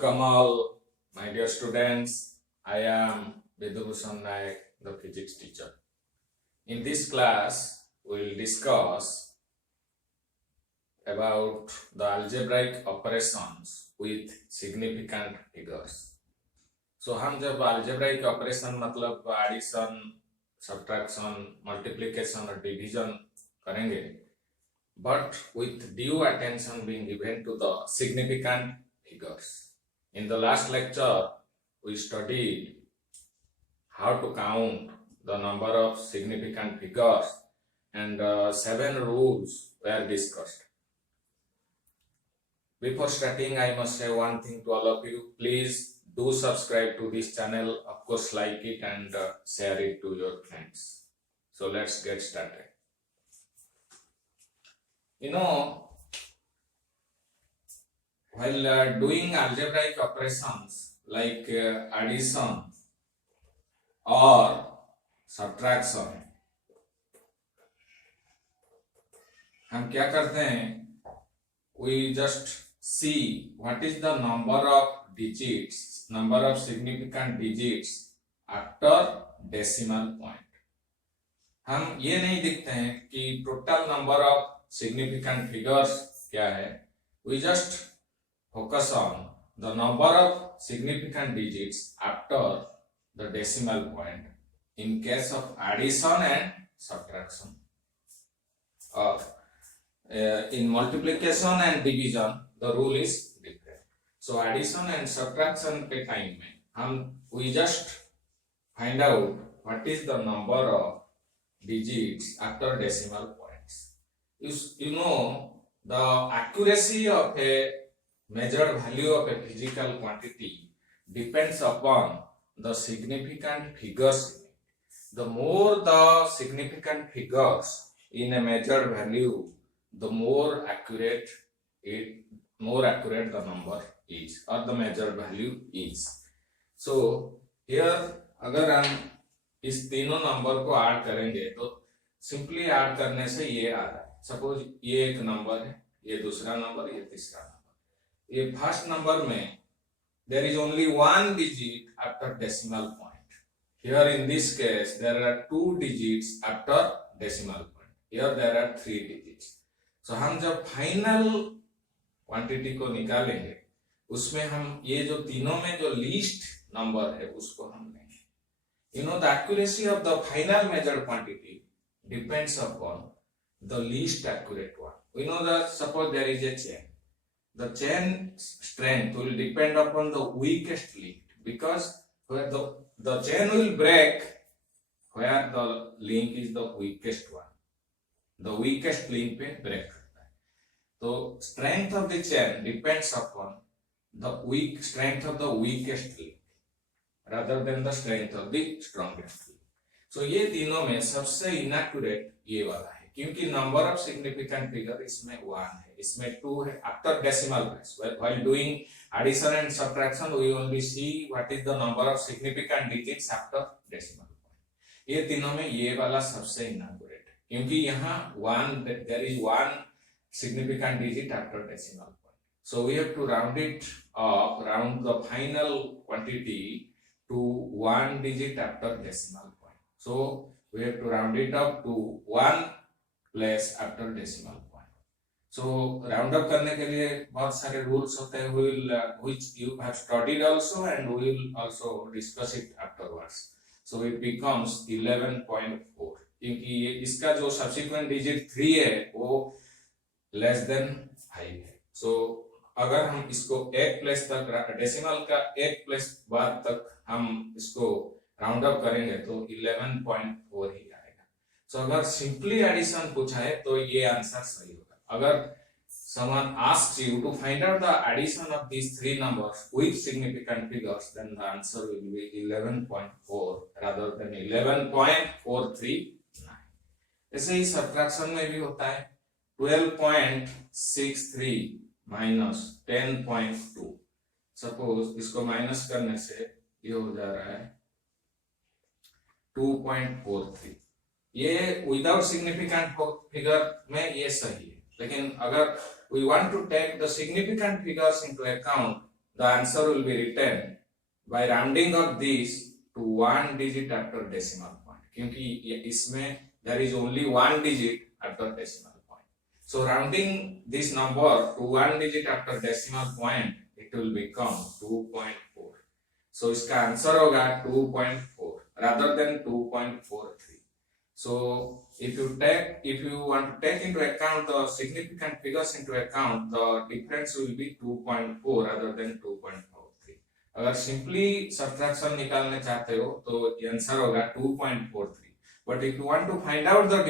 Welcome all, my dear students. I am Vidubhushan Naik, the physics teacher. In this class, we will discuss about the algebraic operations with significant figures. So हम जब algebraic operation मतलब addition, subtraction, multiplication और division करेंगे, but with due attention being given to the significant figures. In the last lecture, we studied how to count the number of significant figures and 7 rules were discussed. Before starting, I must say one thing to all of you. Please do subscribe to this channel. Of course, like it and share it to your friends. So let's get started. You know, while doing algebraic operations like addition or subtraction, हम क्या करते हैं? We just see what is the number of digits, number of significant digits after decimal point. हम ये नहीं देखते हैं कि total number of significant figures क्या है. We just focus on the number of significant digits after the decimal point in case of addition and subtraction. In multiplication and division, the rule is different. So addition and subtraction के time में हम we just find out what is the number of digits after decimal points. You know, the accuracy of a measured value of a physical quantity depends upon the significant figures in it. The more the significant figures in a measured value, the more accurate the number is or the measured value is. So here अगर हम इस तीनों number को add करेंगे तो simply add करने से ये आ रहा है. सपोज ये एक नंबर है, ये दूसरा नंबर, ये तीसरा नंबर. ये फर्स्ट नंबर में there is only one digit after decimal point. Here in this case there are 2 digits after decimal point. Here there are 3 digits. So हम जब फाइनल क्वांटिटी को निकालेंगे उसमें हम ये जो तीनों में जो लीस्ट नंबर है उसको हम लेंगे. You know, the accuracy of the final measured quantity depends upon the least accurate one. We know that suppose there is a chain. The chain strength will depend upon the weakest link because where the chain will break where the link is the weakest one. The weakest link पे break करता है. So strength of the chain depends upon the strength of the weakest link rather than the strength of the strongest link. So ये तीनों में सबसे inaccurate ये वाला है क्योंकि number of significant figure इसमें 1 है, इसमें 2 है after decimal place. While doing addition and subtraction we only see what is the number of significant digits after decimal point. ये तीनों में ये वाला सबसे inaccurate है क्योंकि यहाँ there is one significant digit after decimal point. So we have to round it up, round the final quantity to 1 digit after decimal point. So we have to round it up to 1 place after decimal point. So round up करने के लिए बहुत सारे rules होते हैं which you have studied also and we will also discuss it afterwards. So it becomes 11.4 क्योंकि ये इसका जो subsequent digit 3 है वो less than 5 है. So अगर हम इसको एक प्लेस तक डेसिमल का एक प्लेस बाद तक हम इसको राउंड अप करेंगे तो 11.4 ही आएगा. सो अगर सिंपली एडिशन पूछा है तो ये आंसर सही होगा. अगर someone asks you to find out the addition of these 3 numbers with significant figures, then the answer will be 11.4 rather than 11.439. ऐसे ही सब्ट्रैक्शन में भी होता है 12.63 minus 10.2. सपोज इसको माइनस करने से ये हो जा रहा है 2.43. ये विदाउट सिग्निफिकेंट फिगर में ये सही है, लेकिन अगर we want to take the significant figures into account, the answer will be written by rounding of this to 1 digit after decimal point, क्योंकि इसमें there is only 1 digit after decimal point. So rounding this number to 1 digit after decimal point, it will become 2.4. So इसका answer होगा 2.4 rather than 2.43. So if you want to take into account the significant figures into account, the difference will be 2.4 rather than 2.43. अगर simply subtraction निकालने चाहते हो तो answer होगा 2.43. But if you want to find out the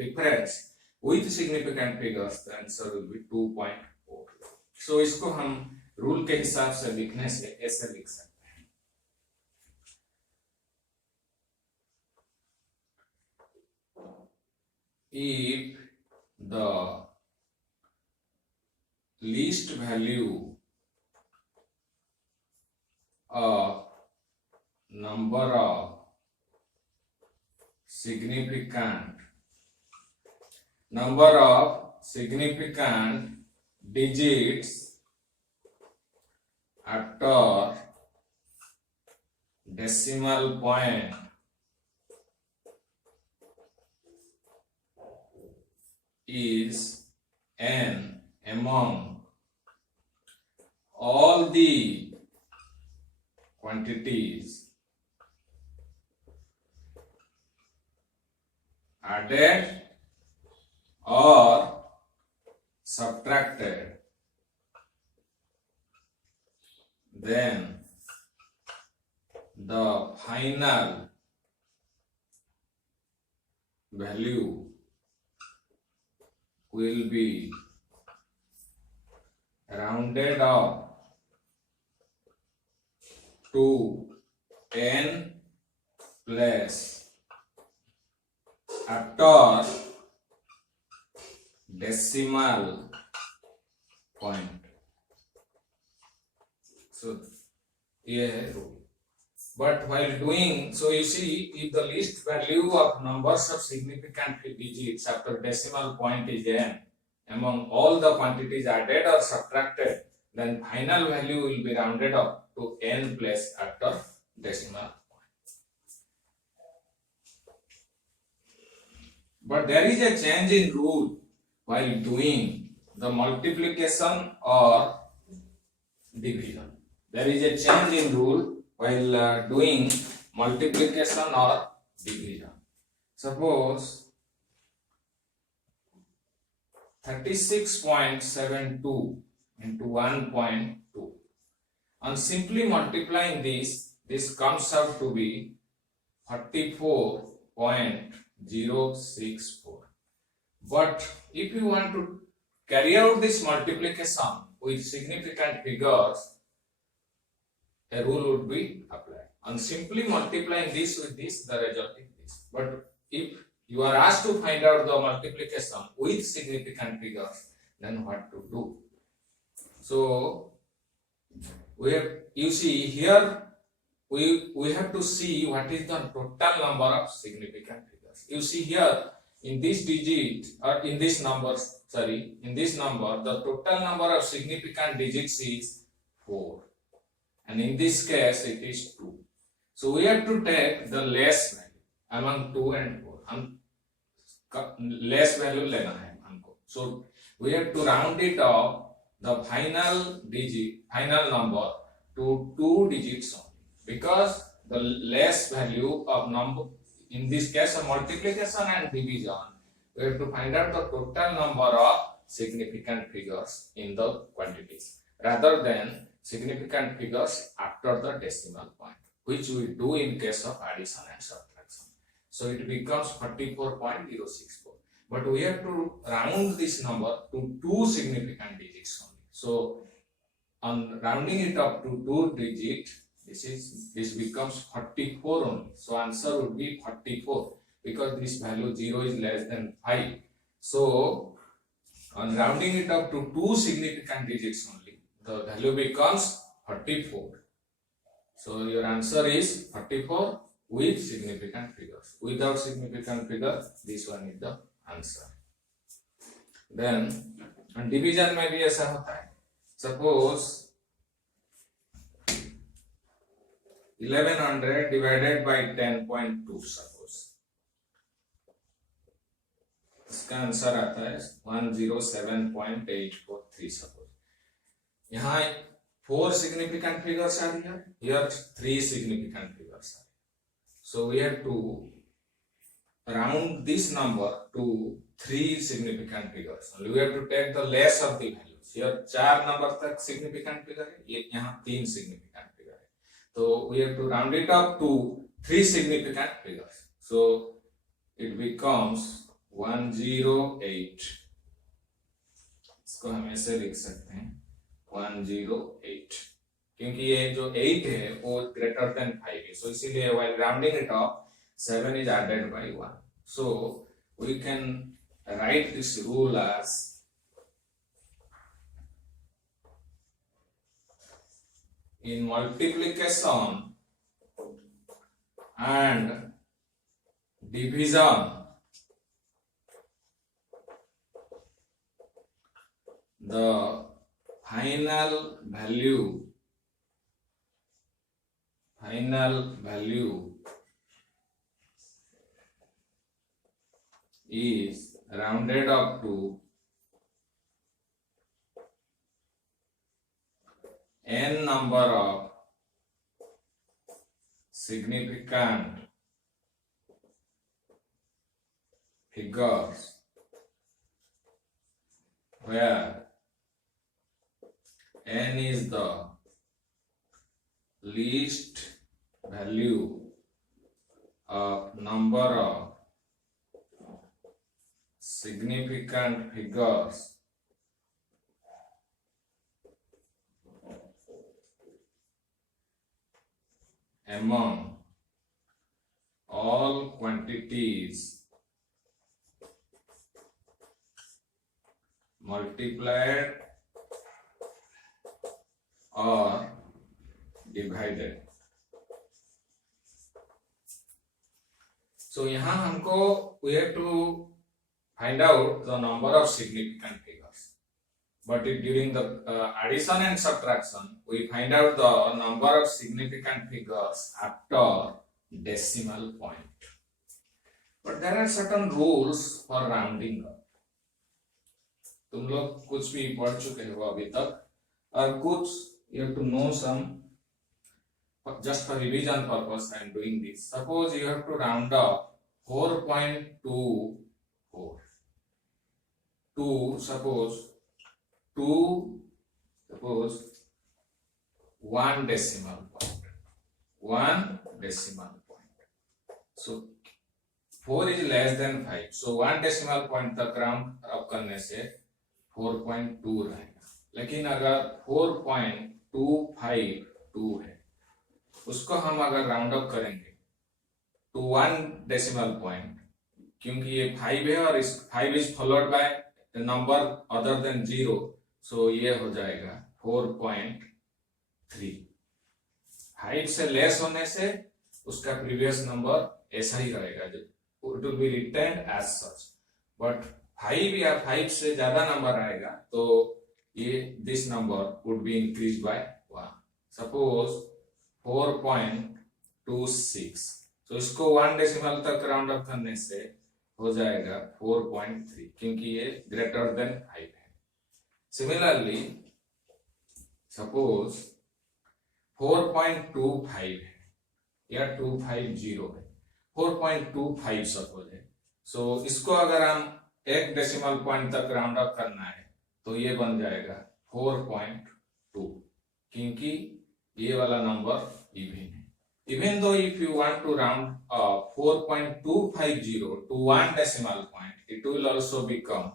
difference with significant figures, the answer will be 2.4. So इसको हम rule के हिसाब से लिखने से ऐसे लिख सकते हैं. If the least value of number of significant digits after decimal point is n among all the quantities added or subtracted, then the final value will be rounded up to n plus after decimal point. So yeah, but while doing so, you see, if the least value of numbers of significant digits after decimal point is n among all the quantities added or subtracted, then final value will be rounded up to n plus after decimal point. But there is a change in rule while doing the multiplication or division. There is a change in rule while doing multiplication or division. Suppose 36.72 into 1.2. On simply multiplying this comes out to be 44.064. But if you want to carry out this multiplication with significant figures, a rule would be applied. On simply multiplying this with this, the result is this. But if you are asked to find out the multiplication with significant figures, then what to do? So you see here we have to see what is the total number of significant figures. You see here in this digit or in this number, the total number of significant digits is 4. And in this case it is 2. So we have to take the less value among 2 and 4. Less value लेना है हमको. So we have to round it up the final number to 2 digits only, because the less value of number, in this case of multiplication and division, we have to find out the total number of significant figures in the quantities rather than significant figures after the decimal point, which we do in case of addition and subtraction. So it becomes 44.064. But we have to round this number to 2 significant digits only. So on rounding it up to 2 digits, this becomes 44 only. So answer would be 44 because this value 0 is less than 5. So on rounding it up to 2 significant digits only, the value becomes 44. So your answer is 44 with significant figures. Without significant figure, this one is the answer. Then division में भी ऐसा होता है. Suppose 1100 divided by 10.2 suppose, इसका answer आता है 107.843 suppose. यहाँ 4 significant figures are here. Here 3 significant figures are. So we have to round this number to 3 significant figures. We have to take the less of the values. Here 4 number तक significant figure है, ये यहाँ 3 significant figure है. So we have to round it up to 3 significant figures. So it becomes 108. इसको हम ऐसे लिख सकते हैं 108, क्योंकि ये जो 8 है वो ग्रेटर देन 5 है, सो इसीलिए while rounding it up 7 is added by 1. So we can write this rule as in multiplication and division the final value is rounded up to n number of significant figures where n is the least value of number of significant figures among all quantities multiplied or divided. So यहाँ हमको we have to find out the number of significant figures, but during the addition and subtraction we find out the number of significant figures after decimal point. But there are certain rules for rounding up. तुम लोग कुछ भी पढ़ चुके हो अभी तक, और कुछ you have to know some. Just for revision purpose I am doing this. Suppose you have to round up 4.24 to suppose 1 decimal point. 1 decimal point. So 4 is less than 5. So 1 decimal point तक round up करने से 4.2 रहेगा. लेकिन अगर 4.252 है, उसको हम अगर राउंड अप करेंगे टू 1 डेसिमल पॉइंट, क्योंकि ये 5 है और इस 5 is followed by number other than 0, सो ये हो जाएगा 4.3. 5 से लेस होने से उसका प्रीवियस नंबर ऐसा ही रहेगा, जो it will be retained as such. But 5 या 5 से ज्यादा नंबर आएगा तो ये this number would be increase by 1. Suppose 4.26, तो इसको 1 डेसिमल तक राउंड अप करने से हो जाएगा 4.3, क्योंकि ये ग्रेटर देन 5 है. सिमिलरली सपोज 4.25 है या 250 है, 4.25 सपोज है. सो इसको अगर हम 1 डेसिमल पॉइंट तक राउंड अप करना है तो ये बन जाएगा 4.2, क्योंकि ये वाला नंबर इवन है. Even though if you want to round up 4.250 to 1 decimal point, it will also become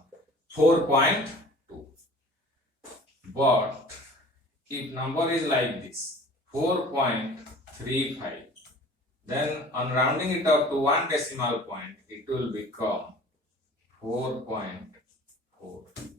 4.2. But if number is like this, 4.35, then on rounding it up to 1 decimal point, it will become 4.4.